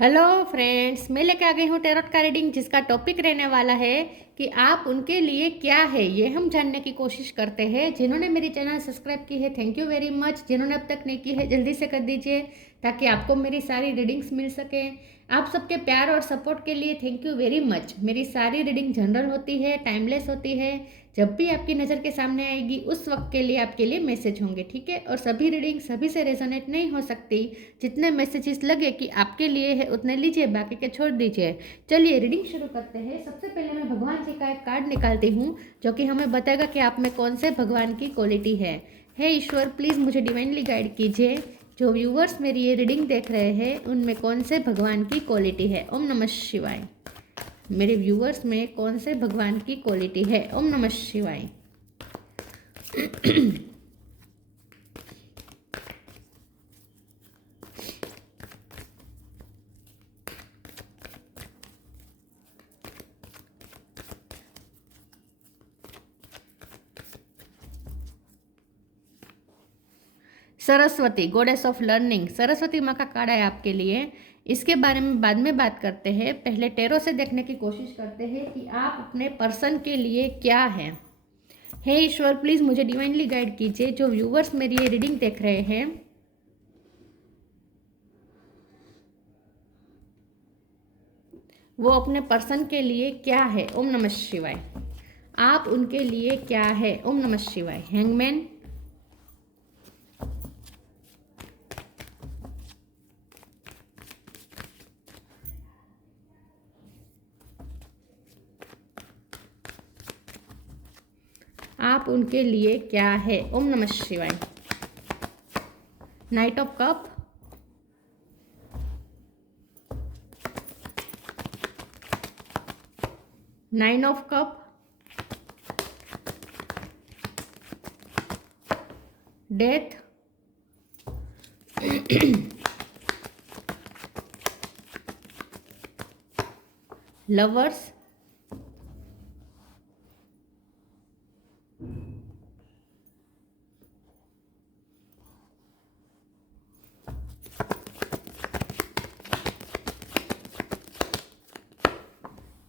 Hello friends, मैं लेके आ गई हूँ टेरोट का रीडिंग, जिसका टॉपिक रहने वाला है कि आप उनके लिए क्या है, ये हम जानने की कोशिश करते हैं। जिन्होंने मेरी चैनल सब्सक्राइब की है, थैंक यू वेरी मच। जिन्होंने अब तक नहीं की है, जल्दी से कर दीजिए ताकि आपको मेरी सारी रीडिंग्स मिल सके। आप सबके प्यार और सपोर्ट के लिए थैंक यू वेरी मच। मेरी सारी रीडिंग जनरल होती है, टाइमलेस होती है। जब भी आपकी नज़र के सामने आएगी उस वक्त के लिए आपके लिए मैसेज होंगे, ठीक है। और सभी रीडिंग सभी से रेजोनेट नहीं हो सकती। जितने मैसेजेस लगे कि आपके लिए है उतने लीजिए, बाकी के छोड़ दीजिए। चलिए रीडिंग शुरू करते हैं। सबसे पहले मैं भगवान जी का एक कार्ड निकालती हूँ जो कि हमें बताएगा कि आप में कौन से भगवान की क्वालिटी है। हे ईश्वर, प्लीज़ मुझे डिवाइनली गाइड कीजिए। जो व्यूवर्स मेरी ये रीडिंग देख रहे हैं उनमें कौन से भगवान की क्वालिटी है। ओम नमः शिवाय। मेरे व्यूवर्स में कौन से भगवान की क्वालिटी है। ओम नमः शिवाय। Saraswati, goddess of learning. Saraswati माँ का कार्ड है आपके लिए। इसके बारे में बाद में बात करते हैं। पहले टेरो से देखने की कोशिश करते हैं कि आप अपने पर्सन के लिए क्या है। हे ईश्वर, प्लीज़ मुझे डिवाइनली गाइड कीजिए। जो व्यूवर्स मेरी ये रीडिंग देख रहे हैं वो अपने पर्सन के लिए क्या है। ओम नमः शिवाय। आप उनके लिए क्या है। ओम नमः शिवाय। हैंगमैन, आप उनके लिए क्या है। ओम नमः शिवाय। Knight of cup, nine of cup, death, lovers,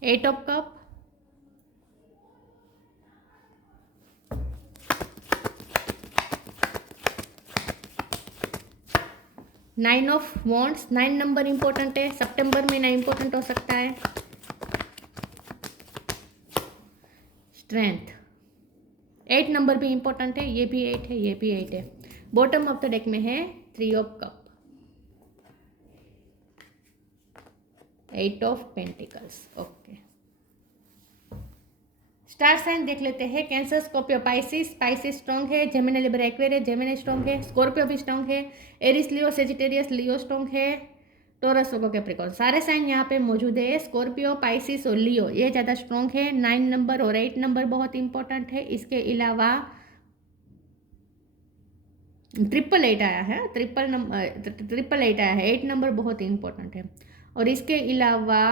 eight of cup, nine of wands. Nine number important है, सितंबर महीना इंपॉर्टेंट हो सकता है। स्ट्रेंथ, एट नंबर भी इंपॉर्टेंट है। ये भी एट है, ये भी एट है। बॉटम ऑफ द डेक में है three of cups, eight of pentacles. Okay, star sign देख लेते हैं। Cancer, Scorpio, Pisces. Pisces strong है। Gemini, Libra, Aquarius. Gemini strong है। स्कॉर्पियो भी स्ट्रॉन्ग है। Aries, Leo, Sagittarius, Leo strong है। टोरस, वर्गो, कैप्रिकॉर्न, सारे साइन यहाँ पे मौजूद है। स्कॉर्पियो, पाइसिस और लियो ये ज़्यादा स्ट्रॉन्ग है। 9 नंबर और 8 नंबर बहुत इंपॉर्टेंट है। इसके अलावा ट्रिपल एट आया है, ट्रिपल एट आया है। 8 नंबर बहुत इंपॉर्टेंट है। और इसके अलावा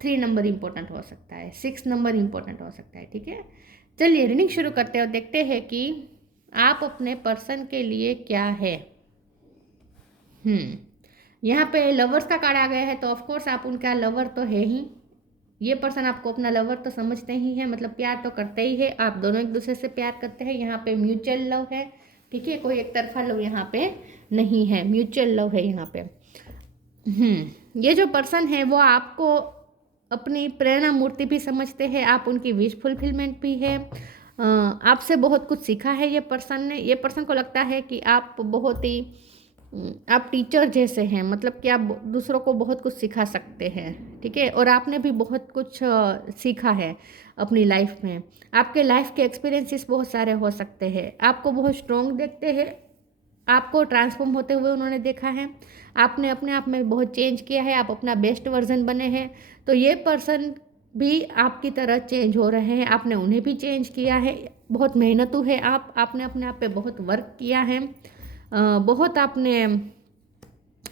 3 नंबर इंपॉर्टेंट हो सकता है, 6 नंबर इंपॉर्टेंट हो सकता है, ठीक है। चलिए रीडिंग शुरू करते हैं और देखते हैं कि आप अपने पर्सन के लिए क्या है। यहाँ पे लवर्स का कार्ड आ गया है, तो ऑफकोर्स आप उनका लवर तो है ही। ये पर्सन आपको अपना लवर तो समझते ही है, मतलब प्यार तो करते ही है। आप दोनों एक दूसरे से प्यार करते हैं। यहाँ पे म्यूचुअल लव है, ठीक है। कोई एक तरफा लव यहाँ पे नहीं है, म्यूचुअल लव है यहाँ पे। ये जो पर्सन है वो आपको अपनी प्रेरणा मूर्ति भी समझते हैं। आप उनकी विश फुलफिलमेंट भी है। आपसे बहुत कुछ सीखा है ये पर्सन ने। ये पर्सन को लगता है कि आप बहुत ही आप टीचर जैसे हैं, मतलब कि आप दूसरों को बहुत कुछ सिखा सकते हैं, ठीक है। और आपने भी बहुत कुछ सीखा है अपनी लाइफ में। आपके लाइफ के एक्सपीरियंसेस बहुत सारे हो सकते हैं। आपको बहुत स्ट्रॉन्ग देखते हैं। आपको ट्रांसफॉर्म होते हुए उन्होंने देखा है। आपने अपने आप में बहुत चेंज किया है। आप अपना बेस्ट वर्जन बने हैं। तो ये पर्सन भी आपकी तरह चेंज हो रहे हैं। आपने उन्हें भी चेंज किया है। बहुत मेहनतू है आपने अपने आप पे बहुत वर्क किया है। बहुत आपने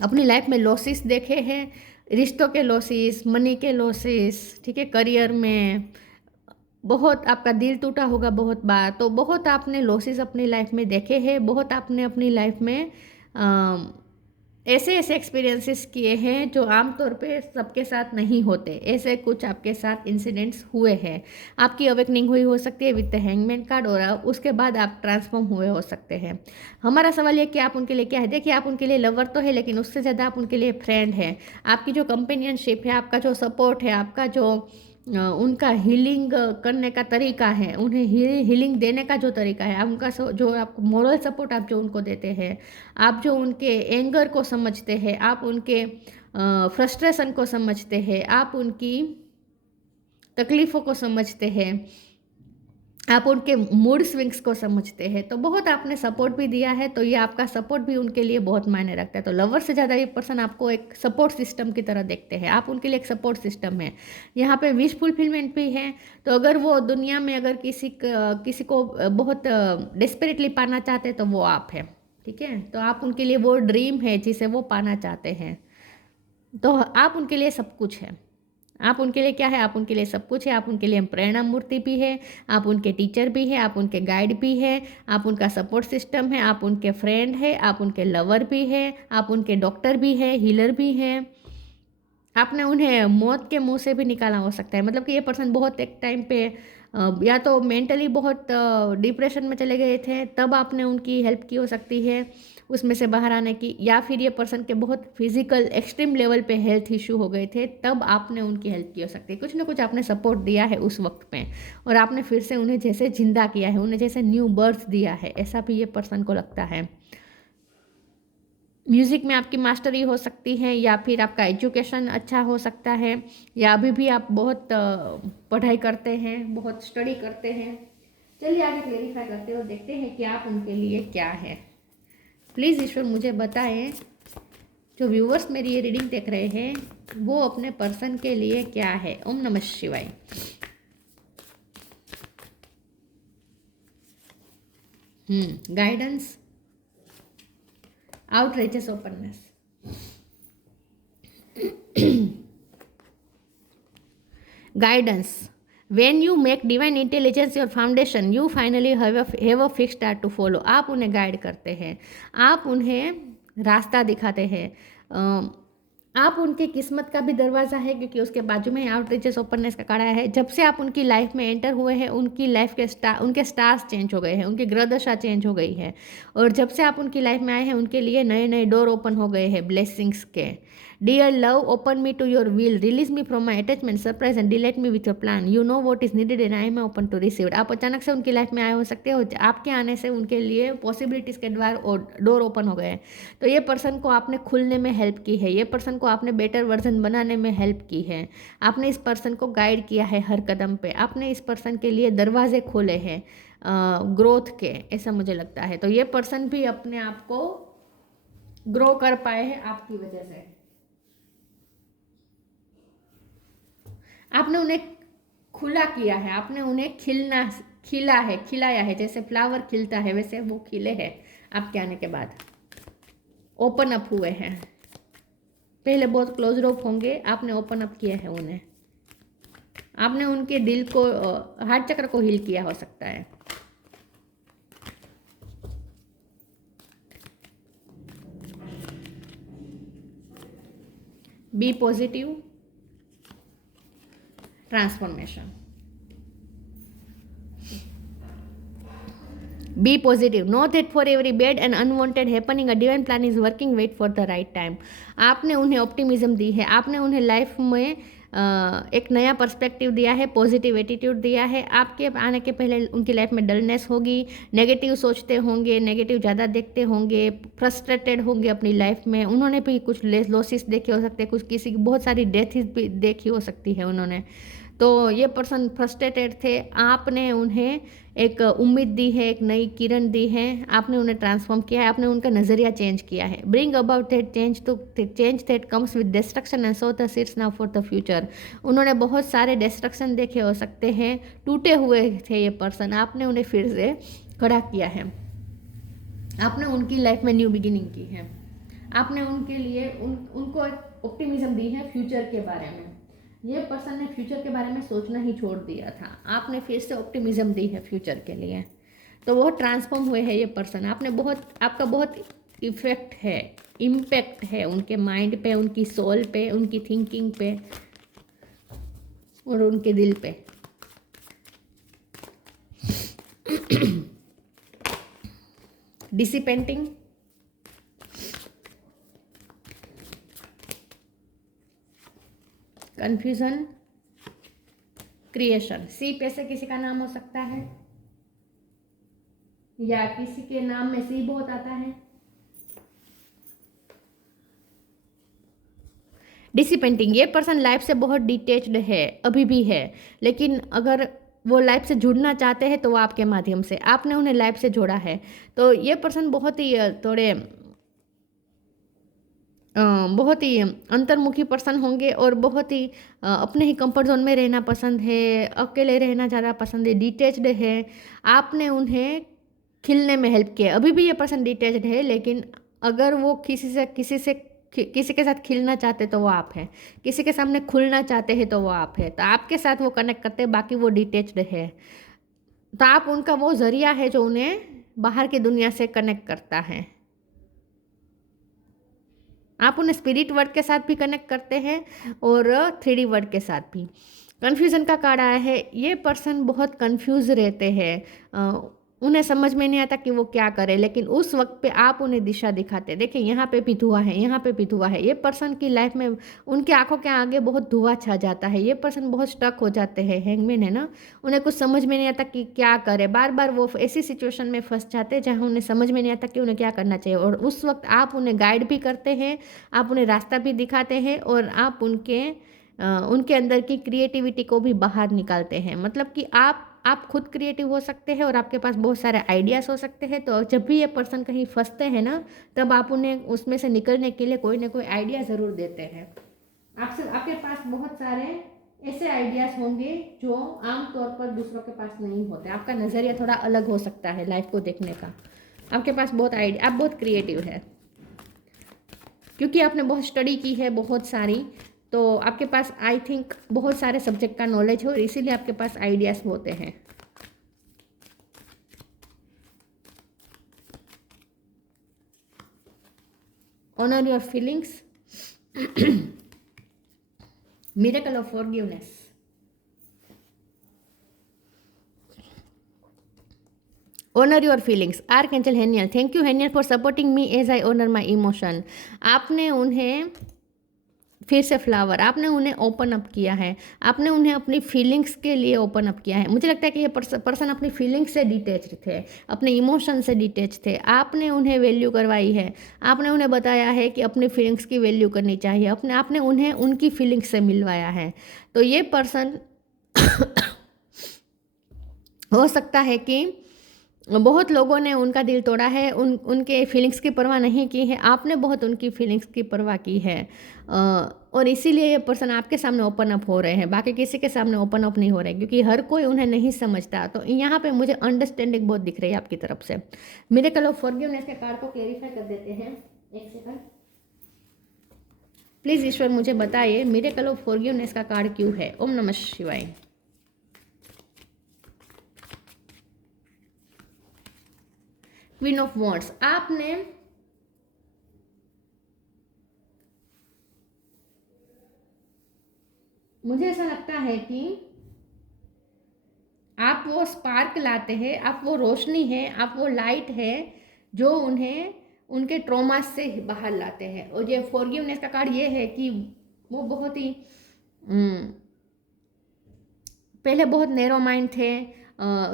अपनी लाइफ में लॉसेस देखे हैं, रिश्तों के लॉसेस, मनी के लॉसेस, ठीक है। करियर में बहुत आपका दिल टूटा होगा बहुत बार। तो बहुत आपने लॉसेस अपनी लाइफ में देखे हैं। बहुत आपने अपनी लाइफ में ऐसे ऐसे एक्सपीरियंसेस किए हैं जो आमतौर पे सबके साथ नहीं होते। ऐसे कुछ आपके साथ इंसिडेंट्स हुए हैं। आपकी अवेकनिंग हुई हो सकती है विद द हैंगमैन कार्ड, और उसके बाद आप ट्रांसफॉर्म हुए हो सकते हैं। हमारा सवाल ये कि आप उनके लिए क्या है। देखिए, आप उनके लिए लवर तो है, लेकिन उससे ज़्यादा आप उनके लिए फ्रेंड है। आपकी जो कंपेनियनशिप है, आपका जो सपोर्ट है, आपका जो उनका हीलिंग करने का तरीका है, उन्हें हीलिंग देने का जो तरीका है, उनका जो आप मोरल सपोर्ट आप जो उनको देते हैं, आप जो उनके एंगर को समझते हैं, आप उनके फ्रस्ट्रेशन को समझते हैं, आप उनकी तकलीफ़ों को समझते हैं, आप उनके मूड स्विंग्स को समझते हैं, तो बहुत आपने सपोर्ट भी दिया है, तो ये आपका सपोर्ट भी उनके लिए बहुत मायने रखता है। तो लवर से ज़्यादा ये पर्सन आपको एक सपोर्ट सिस्टम की तरह देखते हैं। आप उनके लिए एक सपोर्ट सिस्टम है। यहाँ पे विश फुलफिलमेंट भी है। तो अगर वो दुनिया में अगर किसी को बहुत डेस्परेटली पाना चाहते हैं तो वो आप हैं। ठीक है, तो आप उनके लिए वो ड्रीम है जिसे वो पाना चाहते हैं। तो आप उनके लिए सब कुछ है। आप उनके लिए क्या है, आप उनके लिए सब कुछ है। आप उनके लिए प्रेरणा मूर्ति भी है, आप उनके टीचर भी है, आप उनके गाइड भी है, आप उनका सपोर्ट सिस्टम है, आप उनके फ्रेंड है, आप उनके लवर भी है, आप उनके डॉक्टर भी है, हीलर भी है। आपने उन्हें मौत के मुंह से भी निकाला हो सकता है। मतलब कि ये पर्सन बहुत एक टाइम पे या तो मेंटली बहुत डिप्रेशन में चले गए थे, तब आपने उनकी हेल्प की हो सकती है उसमें से बाहर आने की, या फिर ये पर्सन के बहुत फिजिकल एक्सट्रीम लेवल पे हेल्थ इशू हो गए थे, तब आपने उनकी हेल्प की हो सकती है। कुछ ना कुछ आपने सपोर्ट दिया है उस वक्त में, और आपने फिर से उन्हें जैसे जिंदा किया है, उन्हें जैसे न्यू बर्थ दिया है, ऐसा भी ये पर्सन को लगता है। म्यूज़िक में आपकी मास्टरी हो सकती है, या फिर आपका एजुकेशन अच्छा हो सकता है, या अभी भी आप बहुत पढ़ाई करते हैं, बहुत स्टडी करते हैं। चलिए आगे क्लेरिफाई करते हैं और देखते हैं कि आप उनके लिए क्या है। प्लीज़ ईश्वर मुझे बताएं, जो व्यूवर्स मेरी ये रीडिंग देख रहे हैं, वो अपने पर्सन के लिए क्या है। ओम नमः शिवाय। Guidance, outrageous openness, guidance. When you make divine intelligence your foundation, you finally have a fixed star to follow. आप उन्हें गाइड करते हैं, आप उन्हें रास्ता दिखाते हैं, आप उनके किस्मत का भी दरवाज़ा है, क्योंकि उसके बाजू में आउटरीचेस ओपननेस का कड़ा है। जब से आप उनकी लाइफ में एंटर हुए हैं, उनकी लाइफ के उनके स्टार्स चेंज हो गए हैं, उनकी ग्रह दशा चेंज हो गई है, और जब से आप उनकी लाइफ में आए हैं, उनके लिए नए नए डोर ओपन हो गए हैं ब्लेसिंग्स के। Dear love, open me to your will, release me from my attachment, surprise and delight me with your plan, you know what is needed and I am open to receive. आप अचानक से उनकी life में आए हो सकते हो, आपके आने से उनके लिए पॉसिबिलिटीज़ के डोर ओपन हो गए हैं। तो ये पर्सन को आपने खुलने में हेल्प की है, ये पर्सन को आपने बेटर वर्जन बनाने में हेल्प की है, आपने इस पर्सन को गाइड किया है हर कदम पे, आपने इस पर्सन के लिए दरवाजे खोले हैं ग्रोथ के, ऐसा मुझे लगता है। तो ये पर्सन भी अपने आप को ग्रो कर पाए हैं आपकी वजह से। आपने उन्हें खुला किया है, आपने उन्हें खिलाया है, जैसे फ्लावर खिलता है वैसे वो खिले हैं आपके आने के बाद, ओपन अप हुए हैं। पहले बहुत क्लोज ऑफ होंगे, आपने ओपन अप किया है उन्हें, आपने उनके दिल को, हार्ट चक्र को हील किया हो सकता है। Be positive, transformation. Be positive. Know that for every bad and unwanted happening, a divine plan is working. Wait for the right time. आपने उन्हें ऑप्टिमिज्म दी है, आपने उन्हें लाइफ में एक नया पर्सपेक्टिव दिया है, पॉजिटिव एटीट्यूड दिया है। आपके आने के पहले उनकी लाइफ में डलनेस होगी, नेगेटिव सोचते होंगे, नेगेटिव ज़्यादा देखते होंगे, फ्रस्ट्रेटेड होंगे अपनी लाइफ में। उन्होंने भी कुछ लॉसेस देखे हो सकते हैं, कुछ किसी की बहुत सारी डेथ भी देखी हो सकती है उन्होंने। तो ये पर्सन फ्रस्ट्रेटेड थे, आपने उन्हें एक उम्मीद दी है, एक नई किरण दी है, आपने उन्हें ट्रांसफॉर्म किया है, आपने उनका नज़रिया चेंज किया है। Bring about that change to change that comes with destruction and sow the seeds now for the future. उन्होंने बहुत सारे डिस्ट्रक्शन देखे हो सकते हैं, टूटे हुए थे ये पर्सन, आपने उन्हें फिर से खड़ा किया है, आपने उनकी लाइफ में न्यू बिगिनिंग की है, आपने उनके लिए उनको एक ऑप्टिमिज्म दी है फ्यूचर के बारे में। ये पर्सन ने फ्यूचर के बारे में सोचना ही छोड़ दिया था, आपने फिर से ऑप्टिमिज्म दी है फ्यूचर के लिए, तो वो ट्रांसफॉर्म हुए हैं ये पर्सन। आपका बहुत इफेक्ट है, इम्पैक्ट है उनके माइंड पे, उनकी सोल पे, उनकी थिंकिंग पे और उनके दिल पे। डिसिपेंटिंग, कंफ्यूजन, क्रिएशन। सी पे से किसी का नाम हो सकता है या किसी के नाम में सी बहुत आता है। डिसिपेंटिंग, ये पर्सन लाइफ से बहुत डिटेच्ड है, अभी भी है, लेकिन अगर वो लाइफ से जुड़ना चाहते हैं तो वो आपके माध्यम से, आपने उन्हें लाइफ से जोड़ा है। तो ये पर्सन बहुत ही थोड़े बहुत ही अंतर्मुखी पर्सन होंगे और बहुत ही अपने ही कंफर्ट जोन में रहना पसंद है, अकेले रहना ज़्यादा पसंद है, डिटेच्ड है। आपने उन्हें खिलने में हेल्प किया। अभी भी ये पर्सन डिटेच्ड है, लेकिन अगर वो किसी के साथ खिलना चाहते तो वो आप हैं, किसी के सामने खुलना चाहते हैं तो वो आप हैं, तो आपके साथ वो कनेक्ट करते हैं, बाकी वो डिटेच्ड है। तो आप उनका वो जरिया है जो उन्हें बाहर की दुनिया से कनेक्ट करता है। आप उन्हें स्पिरिट वर्ल्ड के साथ भी कनेक्ट करते हैं और 3D वर्ल्ड के साथ भी। कन्फ्यूज़न का कार्ड आया है। ये पर्सन बहुत कंफ्यूज रहते हैं, उन्हें समझ में नहीं आता कि वो क्या करे, लेकिन उस वक्त पे आप उन्हें दिशा दिखाते हैं। देखिए यहाँ पे भी धुआं है, यहाँ पे भी धुआं है। ये पर्सन की लाइफ में उनकी आंखों के आगे बहुत धुआं छा जाता है। ये पर्सन बहुत स्टक हो जाते हैं, हैंगमैन है ना, उन्हें कुछ समझ में नहीं आता कि क्या करे। बार बार वो ऐसी सिचुएशन में फंस जाते हैं जहाँ उन्हें समझ में नहीं आता कि उन्हें क्या करना चाहिए, और उस वक्त आप उन्हें गाइड भी करते हैं, आप उन्हें रास्ता भी दिखाते हैं और आप उनके अंदर की क्रिएटिविटी को भी बाहर निकालते हैं। मतलब कि आप खुद क्रिएटिव हो सकते हैं और आपके पास बहुत सारे आइडियाज़ हो सकते हैं। तो जब भी ये पर्सन कहीं फंसते हैं ना, तब आप उन्हें उसमें से निकलने के लिए कोई ना कोई आइडिया ज़रूर देते हैं। आपके पास बहुत सारे ऐसे आइडियाज़ होंगे जो आमतौर पर दूसरों के पास नहीं होते। आपका नज़रिया थोड़ा अलग हो सकता है लाइफ को देखने का। आपके पास बहुत आइडिया, आप बहुत क्रिएटिव है क्योंकि आपने बहुत स्टडी की है, बहुत सारी, तो आपके पास आई थिंक बहुत सारे सब्जेक्ट का नॉलेज हो, इसीलिए आपके पास आइडियाज़ होते हैं। Honour your feelings, miracle of forgiveness, honour your feelings, archangel Haniel. Thank you Haniel for supporting me as I honour my emotion. आपने उन्हें फिर से फ्लावर, आपने उन्हें ओपन अप किया है, आपने उन्हें अपनी फीलिंग्स के लिए ओपन अप किया है। मुझे लगता है कि ये पर्सन अपनी फीलिंग्स से डिटेच्ड थे, अपने इमोशन से डिटेच थे। आपने उन्हें वैल्यू करवाई है, आपने उन्हें बताया है कि अपनी फीलिंग्स की वैल्यू करनी चाहिए, आपने उन्हें उनकी फीलिंग्स से मिलवाया है। तो ये पर्सन हो सकता है कि बहुत लोगों ने उनका दिल तोड़ा है, उनके फीलिंग्स की परवाह नहीं की है, आपने बहुत उनकी फीलिंग्स की परवाह की है, और इसीलिए ये पर्सन आपके सामने ओपन अप हो रहे हैं, बाकी किसी के सामने ओपन अप नहीं हो रहे, क्योंकि हर कोई उन्हें नहीं समझता। तो यहाँ पे मुझे अंडरस्टैंडिंग बहुत दिख रही है आपकी तरफ से। मिरेकल ऑफ फॉरगिवनेस के कार्ड को क्लेरिफाई कर देते हैं। एक सेकंड प्लीज़ ईश्वर मुझे बताइए मिरेकल ऑफ फॉरगिवनेस का कार्ड क्यों है। ओम नमः शिवाय। क्वीन ऑफ वॉन्ड्स, आपने मुझे ऐसा लगता है कि आप वो स्पार्क लाते हैं, आप वो रोशनी है, आप वो लाइट है जो उन्हें उनके ट्रॉमा से बाहर लाते हैं। और ये फॉरगिवनेस का कार्ड ये है कि वो बहुत ही पहले बहुत नैरो माइंड थे,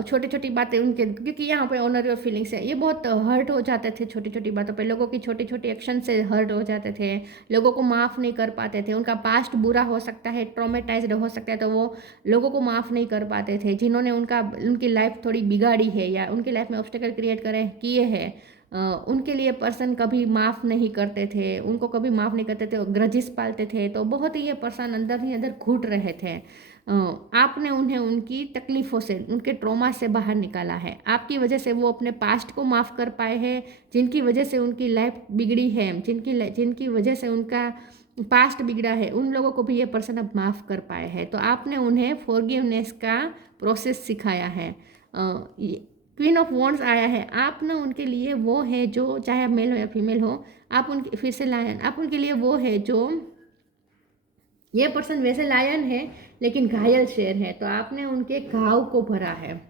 छोटी छोटी बातें उनके, क्योंकि यहाँ पे ऑनर योर फीलिंग्स है, ये बहुत हर्ट हो जाते थे छोटी छोटी बातों पे, लोगों की छोटी छोटी एक्शन से हर्ट हो जाते थे, लोगों को माफ़ नहीं कर पाते थे, उनका पास्ट बुरा हो सकता है, ट्रॉमेटाइज्ड हो सकता है, तो वो लोगों को माफ़ नहीं कर पाते थे। जिन्होंने उनकी लाइफ थोड़ी बिगाड़ी है या उनकी लाइफ में ऑब्स्टेकल क्रिएट किए हैं, उनके लिए पर्सन कभी माफ़ नहीं करते थे, उनको कभी माफ़ नहीं करते थे, ग्रजिस पालते थे। तो बहुत ही ये पर्सन अंदर ही अंदर घुट रहे थे। आपने उन्हें उनकी तकलीफ़ों से, उनके ट्रॉमा से बाहर निकाला है। आपकी वजह से वो अपने पास्ट को माफ़ कर पाए हैं, जिनकी वजह से उनकी लाइफ बिगड़ी है, जिनकी वजह से उनका पास्ट बिगड़ा है, उन लोगों को भी ये पर्सन अब माफ़ कर पाए हैं। तो आपने उन्हें फॉरगिवनेस का प्रोसेस सिखाया है। क्वीन ऑफ वॉन्ड्स आया है। आप ना उनके लिए वो है जो, चाहे आप मेल हो या फीमेल हो, आप उनके, फिर से लायन, आप उनके लिए वो है जो, ये पर्सन वैसे लायन है लेकिन घायल शेर है, तो आपने उनके घाव को भरा है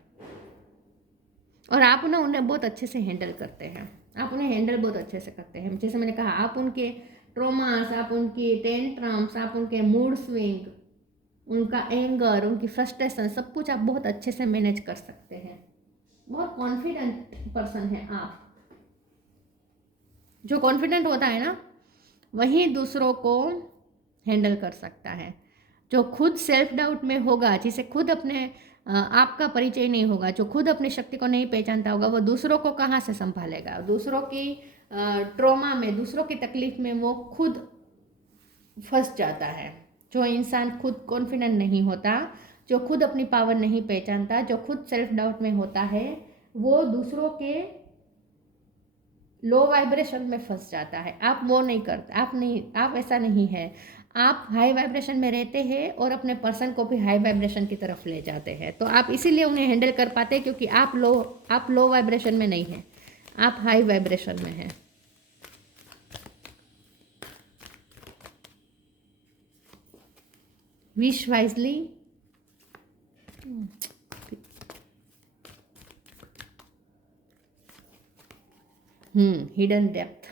और आप ना उन्हें बहुत अच्छे से हैंडल करते हैं। आप उन्हें हैंडल बहुत अच्छे से करते हैं। जैसे मैंने कहा, आप उनके ट्रोमास, आप उनकी टेंट्रम्स, आप उनके मूड स्विंग, उनका एंगर, उनकी फ्रस्ट्रेशन, सब कुछ आप बहुत अच्छे से मैनेज कर सकते हैं। बहुत कॉन्फिडेंट पर्सन है आप। जो कॉन्फिडेंट होता है ना, वही दूसरों को हैंडल कर सकता है। जो खुद सेल्फ डाउट में होगा, जिसे खुद अपने आपका परिचय नहीं होगा, जो खुद अपनी शक्ति को नहीं पहचानता होगा, वो दूसरों को कहाँ से संभालेगा। दूसरों की ट्रॉमा में, दूसरों की तकलीफ में वो खुद फंस जाता है। जो इंसान खुद कॉन्फिडेंट नहीं होता, जो खुद अपनी पावर नहीं पहचानता, जो खुद सेल्फ डाउट में होता है, वो दूसरों के लो वाइब्रेशन में फंस जाता है। आप वो नहीं करते, आप नहीं, आप ऐसा नहीं है। आप हाई वाइब्रेशन में रहते हैं और अपने पर्सन को भी हाई वाइब्रेशन की तरफ ले जाते हैं। तो आप इसीलिए उन्हें हैंडल कर पाते हैं, क्योंकि आप लो वाइब्रेशन में नहीं हैं, आप हाई वाइब्रेशन में हैं। Wish wisely. Hidden depth.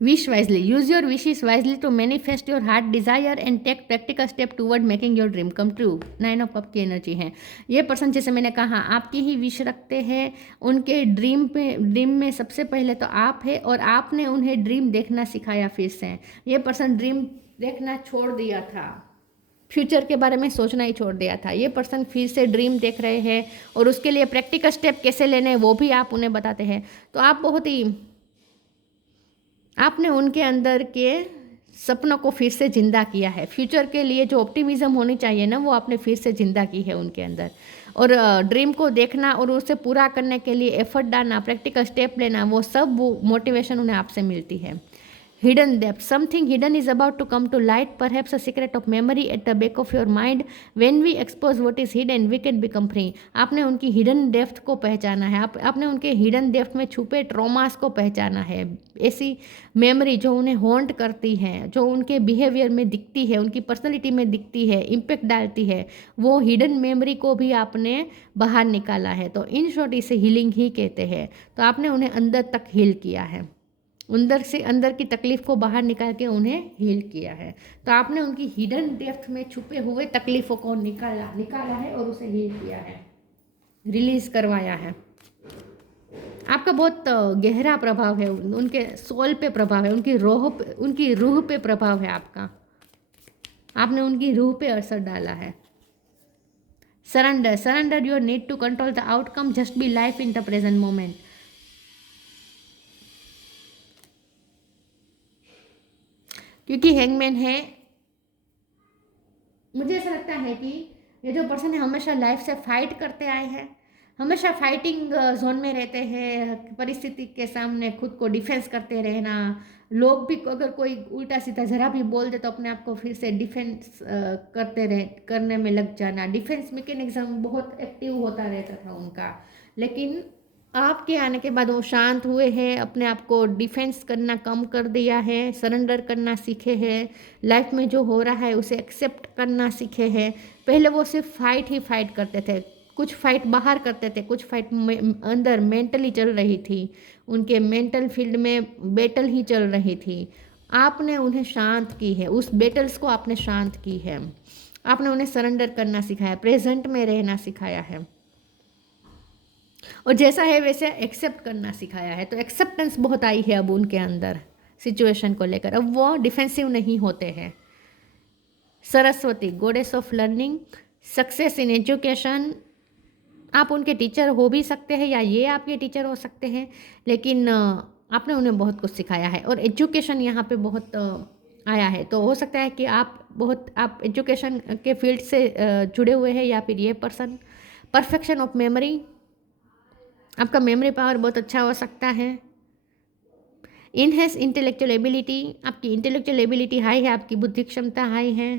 Wish wisely. Use your wishes wisely to manifest your heart desire and take practical step toward making your dream come true. 9 of cup की energy है। ये person, जैसे मैंने कहा, आपकी ही wish रखते हैं। उनके ड्रीम में सबसे पहले तो आप है और आपने उन्हें ड्रीम देखना सिखाया। फिर से ये पर्सन ड्रीम देखना छोड़ दिया था, फ्यूचर के बारे में सोचना ही छोड़ दिया था। ये पर्सन फिर से ड्रीम देख रहे हैं और उसके लिए प्रैक्टिकल स्टेप कैसे लेने हैं वो भी आप उन्हें बताते हैं। तो आप बहुत ही, आपने उनके अंदर के सपनों को फिर से जिंदा किया है। फ्यूचर के लिए जो ऑप्टिमिज्म होनी चाहिए ना, वो आपने फिर से जिंदा की है उनके अंदर। और ड्रीम को देखना और उसे पूरा करने के लिए एफर्ट डालना, प्रैक्टिकल स्टेप लेना, वो सब मोटिवेशन उन्हें आपसे मिलती है। Hidden depth. Something hidden is about to come to light, perhaps a secret of memory at the back of your mind. When we expose what is hidden, we can become free. आपने उनकी hidden depth को पहचाना है। आपने उनके hidden depth में छुपे traumas को पहचाना है। ऐसी मेमोरी जो उन्हें हॉन्ट करती है, जो उनके बिहेवियर में दिखती है, उनकी पर्सनैलिटी में दिखती है, इम्पेक्ट डालती है, वो हिडन मेमोरी को भी आपने बाहर निकाला है। तो इन शॉर्ट इसे हीलिंग ही कहते हैं। तो आपने उन्हें अंदर तक हील किया है, अंदर से अंदर की तकलीफ को बाहर निकाल के उन्हें हील किया है। तो आपने उनकी हिडन डेप्थ में छुपे हुए तकलीफ़ों को निकाला है और उसे हील किया है, रिलीज करवाया है। आपका बहुत गहरा प्रभाव है, उनके सोल पे प्रभाव है, उनकी रूह पे प्रभाव है आपका। आपने उनकी रूह पे असर डाला है। Surrender your need to control the outcome, just be life in the present moment. क्योंकि हैंगमैन है, मुझे ऐसा लगता है कि ये जो पर्सन है हमेशा लाइफ से फाइट करते आए हैं, हमेशा फाइटिंग जोन में रहते हैं, परिस्थिति के सामने खुद को डिफेंस करते रहना। लोग भी अगर कोई उल्टा सीधा जरा भी बोल दे तो अपने आप को फिर से डिफेंस करने में लग जाना। डिफेंस मैकेनिज्म बहुत एक्टिव होता रहता था उनका, लेकिन आपके आने के बाद वो शांत हुए हैं, अपने आप को डिफेंस करना कम कर दिया है, सरेंडर करना सीखे हैं, लाइफ में जो हो रहा है उसे एक्सेप्ट करना सीखे हैं। पहले वो सिर्फ फाइट ही फाइट करते थे, कुछ फाइट बाहर करते थे, कुछ फाइट अंदर मेंटली चल रही थी, उनके मेंटल फील्ड में बैटल ही चल रही थी। आपने उन्हें शांत की है, उस बैटल्स को आपने शांत की है। आपने उन्हें सरेंडर करना सिखाया, प्रेजेंट में रहना सिखाया है और जैसा है वैसे एक्सेप्ट करना सिखाया है। तो एक्सेप्टेंस बहुत आई है अब उनके अंदर सिचुएशन को लेकर। अब वो डिफेंसिव नहीं होते हैं। Saraswati, goddess of learning, success in education. आप उनके टीचर हो भी सकते हैं या ये आपके टीचर हो सकते हैं, लेकिन आपने उन्हें बहुत कुछ सिखाया है और एजुकेशन यहाँ पे बहुत आया है। तो हो सकता है कि आप एजुकेशन के फील्ड से जुड़े हुए हैं, या फिर ये पर्सन परफेक्शन ऑफ मेमोरी, आपका मेमोरी पावर बहुत अच्छा हो सकता है। इनहेंस इंटेलेक्चुअल एबिलिटी, आपकी इंटेलेक्चुअल एबिलिटी हाई है, आपकी बुद्धि क्षमता हाई है,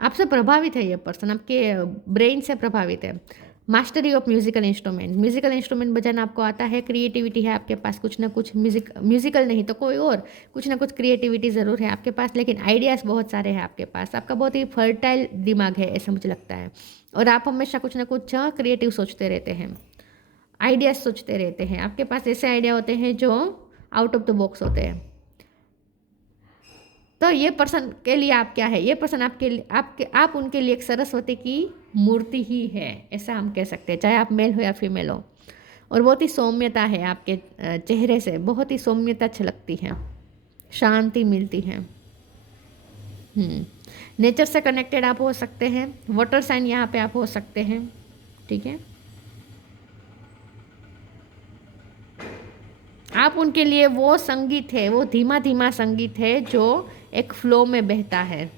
आपसे प्रभावित है ये पर्सन, आपके ब्रेन से प्रभावित है। मास्टरी ऑफ म्यूजिकल इंस्ट्रूमेंट बजाना आपको आता है, क्रिएटिविटी है आपके पास, कुछ ना कुछ म्यूजिकल नहीं तो कोई और कुछ ना कुछ क्रिएटिविटी ज़रूर है आपके पास, लेकिन आइडियाज़ बहुत सारे हैं आपके पास। आपका बहुत ही फर्टाइल दिमाग है ऐसा मुझे लगता है, और आप हमेशा कुछ ना कुछ क्रिएटिव सोचते रहते हैं, आइडियाज़ सोचते रहते हैं। आपके पास ऐसे आइडिया होते हैं जो आउट ऑफ द बॉक्स होते हैं। तो ये पर्सन के लिए आप क्या है, ये पर्सन आपके लिए आप उनके लिए एक सरस्वती की मूर्ति ही है, ऐसा हम कह सकते हैं, चाहे आप मेल हो या फीमेल हो। और बहुत ही सौम्यता है आपके चेहरे से, बहुत ही सौम्यता छलकती है, शांति मिलती है। नेचर से कनेक्टेड आप हो सकते हैं, वाटर साइन यहाँ पे आप हो सकते हैं, ठीक है। आप उनके लिए वो संगीत है, वो धीमा धीमा संगीत है जो एक फ्लो में बहता है।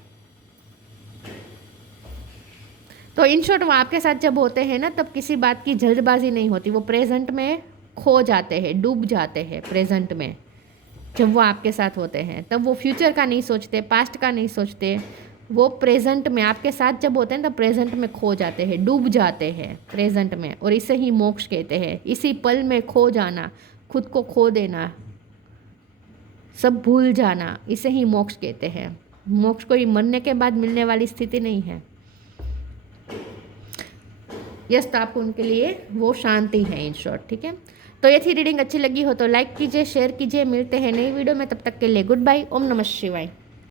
तो इन शॉर्ट वो आपके साथ जब होते हैं ना, तब किसी बात की जल्दबाजी नहीं होती, वो प्रेजेंट में खो जाते हैं, डूब जाते हैं प्रेजेंट में। जब वो आपके साथ होते हैं तब वो फ्यूचर का नहीं सोचते, पास्ट का नहीं सोचते, वो प्रेजेंट में आपके साथ जब होते हैं तब प्रेजेंट में खो जाते हैं, डूब जाते हैं प्रेजेंट में। और इसे ही मोक्ष कहते हैं, इसी पल में खो जाना, खुद को खो देना, सब भूल जाना, इसे ही मोक्ष कहते हैं। मोक्ष कोई मरने के बाद मिलने वाली स्थिति नहीं है। यस, तो आपको उनके लिए वो शांति है इन शॉर्ट, ठीक है। तो ये थी रीडिंग, अच्छी लगी हो तो लाइक कीजिए, शेयर कीजिए। मिलते हैं नई वीडियो में, तब तक के लिए गुड बाय। ओम नमः शिवाय।